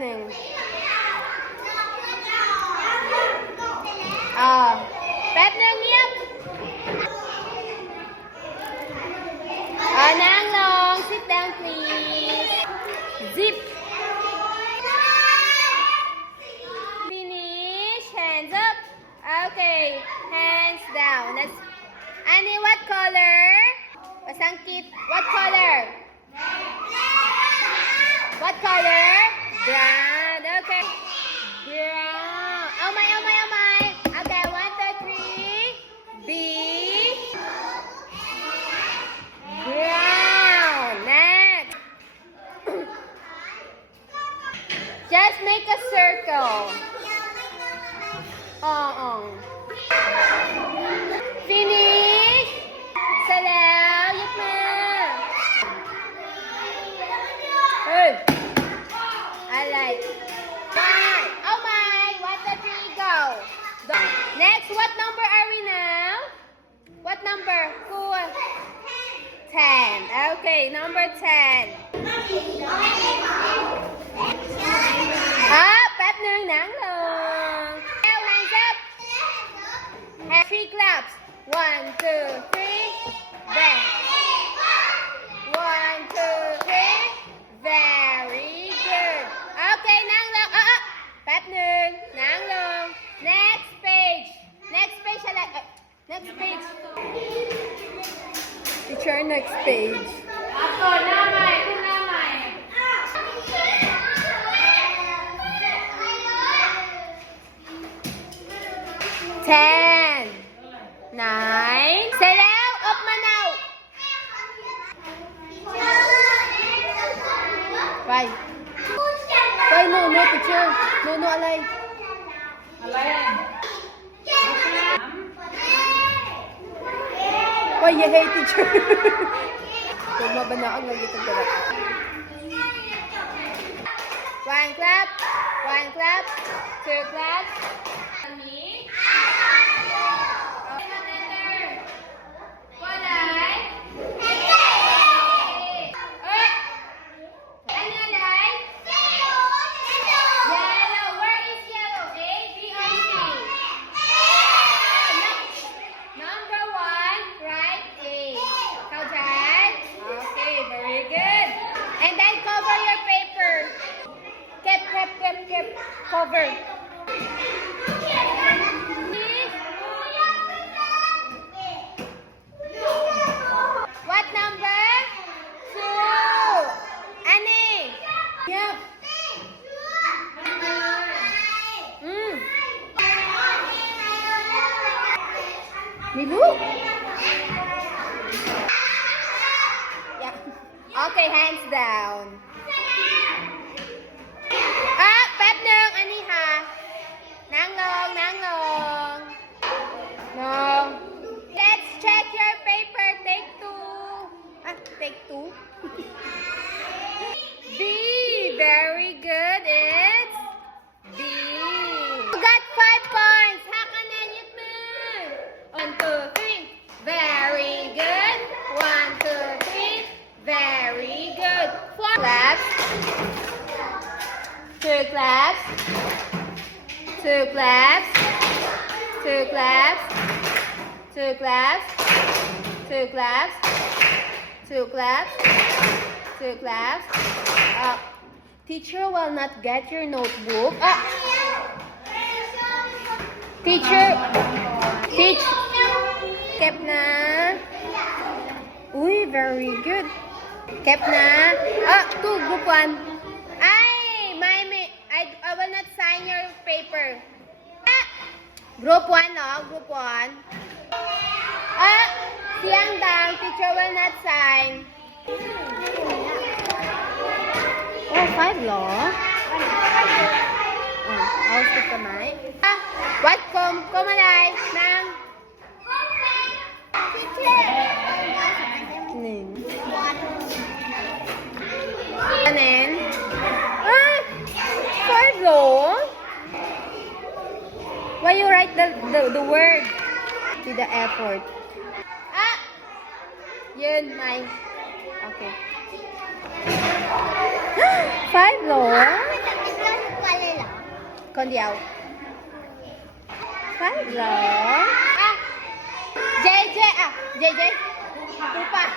หนึ่งแป๊บหนึ่งเงียบนั่งลง sit down please zip finish hands up okay hands down let's Annie what color pasangkit what color what color brown okay brown oh my okay 1 2 3 B brown next just make a circle finish เสร็จแล้วยกมือเฮ้ยอะไรoh my 1 2 3 go next what number are we now what number 4 10 okay number 10แป๊บหนึ่งนั่งลง hands up and 3 claps 1 2 3 bang 1 2 3 very good okay นั่งลงแป๊บหนึ่งนั่งลง next page อะไรnext page teacher next page ก่อนหน้าใหม่ขึ้นหน้าใหม่ 10 9เสร็จแล้วออกมาnowไปโน่teacherโน่อะไรWhy you hate teacher? Tumabanaan lagi ito talaga. One clap, 2 clap. Me. What eye? Ano eye? Yellow. Where is yellow? A, B, or C? Number 1, right A. Right? Okay, very good. And then cover your paper. Keep. Cover. What number? 2. Annie. Yep. Milu? Yeah. Okay, hands down. Phép nương, anh đi hả? Nang lông. No. Let's check your paper. Take 2. Take 2. B. Very good. It's B. You got 5 points. Hakanan yun mo. 1, 2, 3. Very good. 1, 2, 3. Very good. 4 claps. 2 claps. 2 claps. 2 claps. 2 claps. 2 claps. 2 claps. 2 claps. Teacher will not get your notebook. Teacher. Teach. Kep na. Uy, very good. Kep na. 2, group 1. I will not sign your paper. Group 1, no? Group 1. Siyang dang. Teacher will not sign. 5 lo. I'll stick kamay. What? Kumalay. Nang. Anin. 5 lo. Why you write the word with the effort? Yun, my. Okay. 5 lo. คนเดียวใช่เหรออ่ะเจเจอ่ะเจเจดูปาก